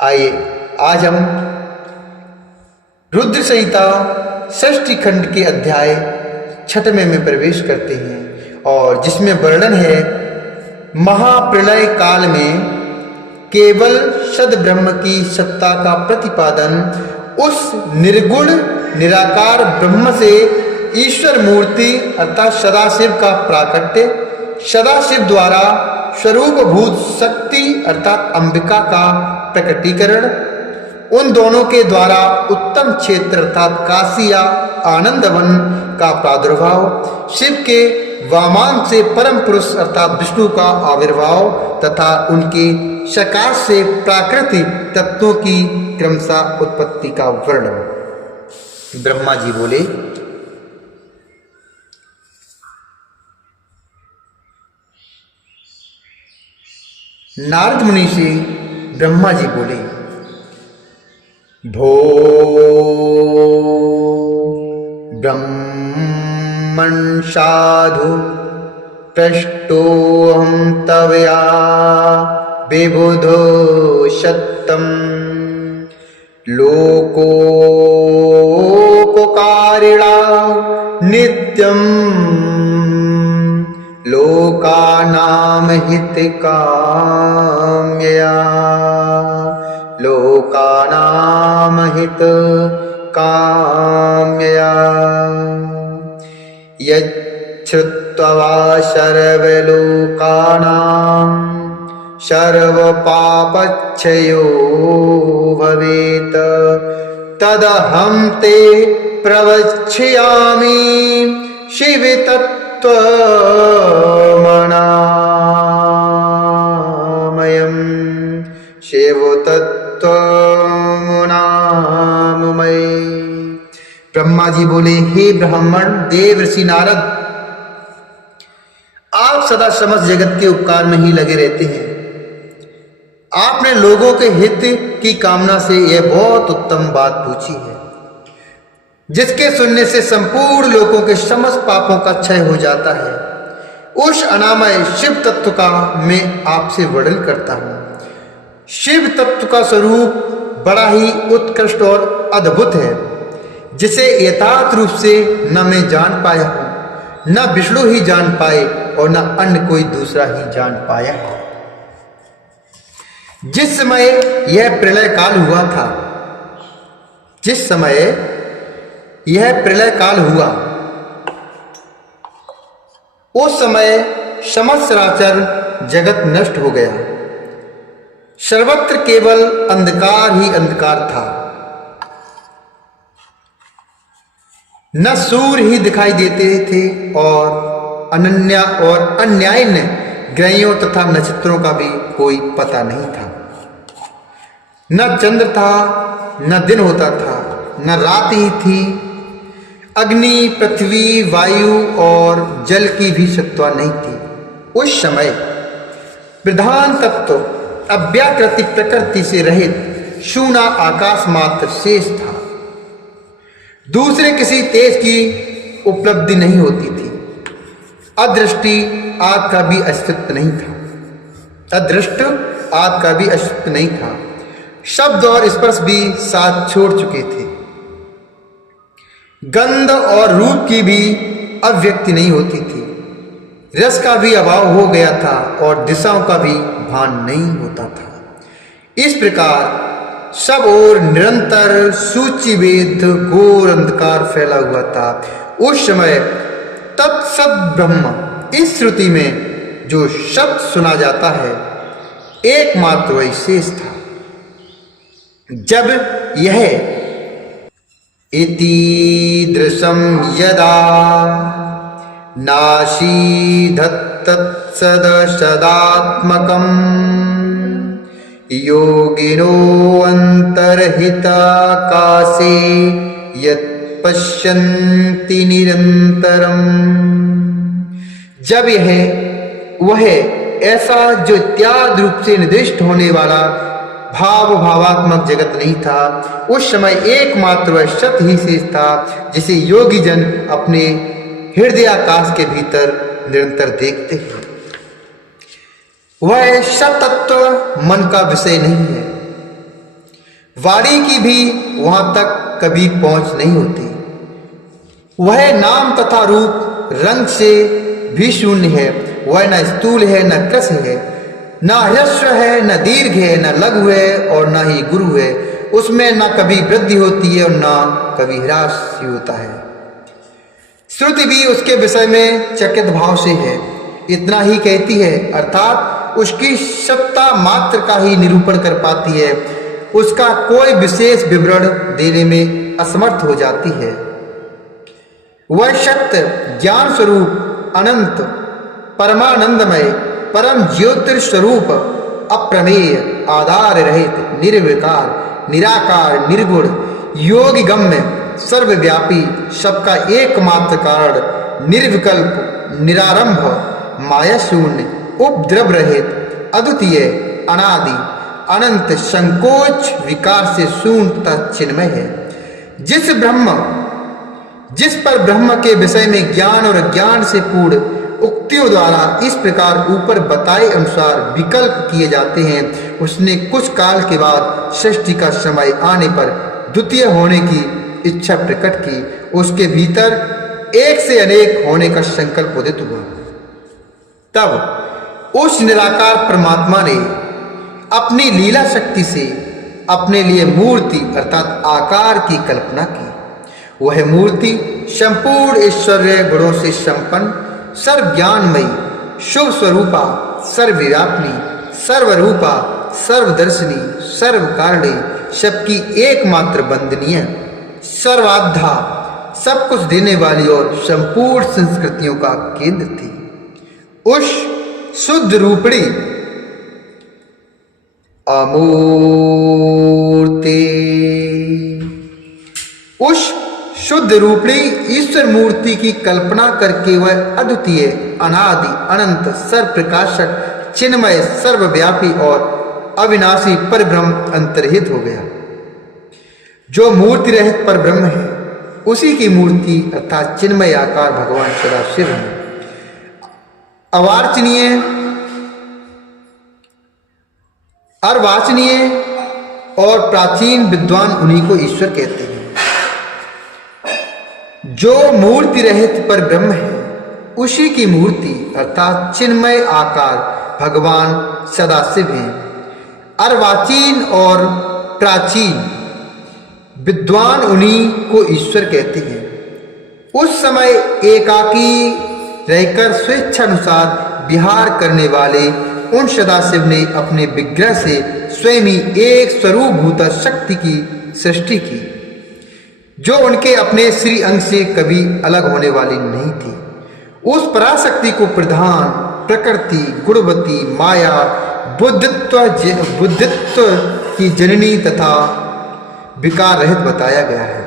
आइए आज हम रुद्र संहिता षष्ठी खंड के अध्याय 6वें में प्रवेश करते हैं और जिसमें वर्णन है महाप्रलय काल में केवल सद्ब्रह्म की सत्ता का प्रतिपादन, उस निर्गुण निराकार ब्रह्म से ईश्वर मूर्ति अर्थात सदाशिव का प्राकट्य, सदाशिव द्वारा स्वरूपभूत शक्ति अर्थात अंबिका का प्रकटीकरण, उन दोनों के द्वारा उत्तम क्षेत्र अर्थात काशी या आनंदवन का प्रादुर्भाव, शिव के वामान से परम पुरुष अर्थात विष्णु का आविर्भाव तथा उनके सकाश से प्राकृतिक तत्वों की क्रमशः उत्पत्ति का वर्णन। ब्रह्मा जी बोले, नारद मुनि से ब्रह्मा जी बोले, भो ब्रह्मन् साधु पृष्टोऽहं तवया विबुधो सत्यम् लोकोपकारिणा नित्यं लोकानां हितकाम्यया लोकानां हितकाम्यया यच्छ्रुत्वा सर्वलोकानां सर्वपापक्षयो भवेत् तदहं ते प्रवक्ष्यामि शिवतत्त्वमनामयम् शिवतत्त्वमनामय। ब्रह्मा जी बोले, हे ब्राह्मण देव ऋषि नारद, आप सदा समस्त जगत के उपकार में ही लगे रहते हैं। आपने लोगों के हित की कामना से यह बहुत उत्तम बात पूछी है, जिसके सुनने से संपूर्ण लोगों के समस्त पापों का क्षय हो जाता है। उस अनामय शिव तत्व का मैं आपसे वर्णन करता हूं। शिव तत्व का स्वरूप बड़ा ही उत्कृष्ट और अद्भुत है, जिसे यथार्थ रूप से न मैं जान पाया हूं, न विष्णु ही जान पाए और न अन्य कोई दूसरा ही जान पाया। जिस समय यह प्रलय काल हुआ था, जिस समय यह प्रलय काल हुआ, उस समय समस्त चराचर जगत नष्ट हो गया। सर्वत्र केवल अंधकार ही अंधकार था। न सूर्य ही दिखाई देते थे और अनन्या और अन्याय ग्रहों तथा नक्षत्रों का भी कोई पता नहीं था। न चंद्र था, न दिन होता था, न रात ही थी। अग्नि, पृथ्वी, वायु और जल की भी सत्ता नहीं थी। उस समय प्रधान तत्व अव्याकृति प्रकृति से रहित शून्य आकाश मात्र शेष था। दूसरे किसी तेज की उपलब्धि नहीं होती थी। अदृष्टि आग का भी अस्तित्व नहीं था। अदृष्ट आग का भी अस्तित्व नहीं था। शब्द और स्पर्श भी साथ छोड़ चुके थे। गंध और रूप की भी अभिव्यक्ति नहीं होती थी। रस का भी अभाव हो गया था और दिशाओं का भी भान नहीं होता था। इस प्रकार सब ओर निरंतर सूचिवेद घोर अंधकार फैला हुआ था। उस समय तत्सद ब्रह्म इस श्रुति में जो शब्द सुना जाता है, एकमात्र वही शेष था। जब यह इतीदृशं यदा नासीधत्तत्सदसदात्मकम् योगिनो अन्तर्हिताकाशे यत्पश्यन्ति निरन्तरम्। जब यह वह ऐसा जो इत्यादि रूप से निर्दिष्ट होने वाला भावात्मक जगत नहीं था, उस समय एकमात्र वह सत्य ही शेष था, जिसे योगी जन अपने हृदयाकाश के भीतर निरंतर देखते हैं। वह सतत्व मन का विषय नहीं है। वाणी की भी वहां तक कभी पहुंच नहीं होती। वह नाम तथा रूप रंग से भी शून्य है। वह न स्थूल है न कृश है, न ह्रस्व है न दीर्घ है, न लघु है और न ही गुरु है। उसमें न कभी वृद्धि होती है और न कभी ह्रास ही होता है। श्रुति भी उसके विषय में चकित भाव से है, इतना ही कहती है, अर्थात उसकी सत्ता मात्र का ही निरूपण कर पाती है, उसका कोई विशेष विवरण देने में असमर्थ हो जाती है। वह सत्य ज्ञान स्वरूप अनंत परमानंदमय परम ज्योतिर्स्वरूप अप्रमेय आधार रहित निर्विकार निराकार निर्गुण योगी गम्य सर्वव्यापी सबका एकमात्र कारण निर्विकल्प निरारंभ माया शून्य उपद्रव रहित अद्वितीय अनादि अनंत संकोच विकार से शून्य तथा चिन्मय है। जिस पर ब्रह्म के विषय में ज्ञान और अज्ञान से पूर्ण उक्तियों द्वारा इस प्रकार ऊपर बताए अनुसार विकल्प किए जाते हैं, उसने कुछ काल के बाद सृष्टि का समय आने पर द्वितीय होने की इच्छा प्रकट की। उसके भीतर एक से अनेक होने का संकल्प उदित हुआ। तब उस निराकार परमात्मा ने अपनी लीला शक्ति से अपने लिए मूर्ति अर्थात आकार की कल्पना की। वह मूर्ति संपूर्ण ऐश्वर्य गुणों से संपन्न सर्वज्ञानमयी शुभ स्वरूपा सर्वव्यापिनी सर्वरूपा सर्वदर्शिनी सर्वकारणी सबकी एकमात्र वंदनीय सर्वाधा सब कुछ देने वाली और संपूर्ण संस्कृतियों का केंद्र थी। उस शुद्ध रूपणी अमूर्ति उस शुद्ध रूपणी ईश्वर मूर्ति की कल्पना करके वह अद्वितीय अनादि अनंत सर्वप्रकाशक चिन्मय सर्वव्यापी और अविनाशी परब्रह्म अंतर्हित हो गया। जो मूर्ति रहित परब्रह्म है उसी की मूर्ति अर्थात चिन्मय आकार भगवान सदाशिव है। अवार्चनीय अर्वाचनीय और प्राचीन विद्वान उन्हीं को ईश्वर कहते हैं। जो मूर्ति रहित पर ब्रह्म है उसी की मूर्ति अर्थात चिन्मय आकार भगवान सदाशिव हैं। अर्वाचीन और प्राचीन विद्वान उन्हीं को ईश्वर कहते हैं। उस समय एकाकी रहकर स्वेच्छानुसार विहार करने वाले उन सदाशिव ने अपने विग्रह से स्वयं ही एक स्वरूपभूत शक्ति की सृष्टि की, जो उनके अपने श्री अंग से कभी अलग होने वाली नहीं थी। उस पराशक्ति को प्रधान प्रकृति गुणवती माया बुद्धित्व की जननी तथा विकार रहित बताया गया है।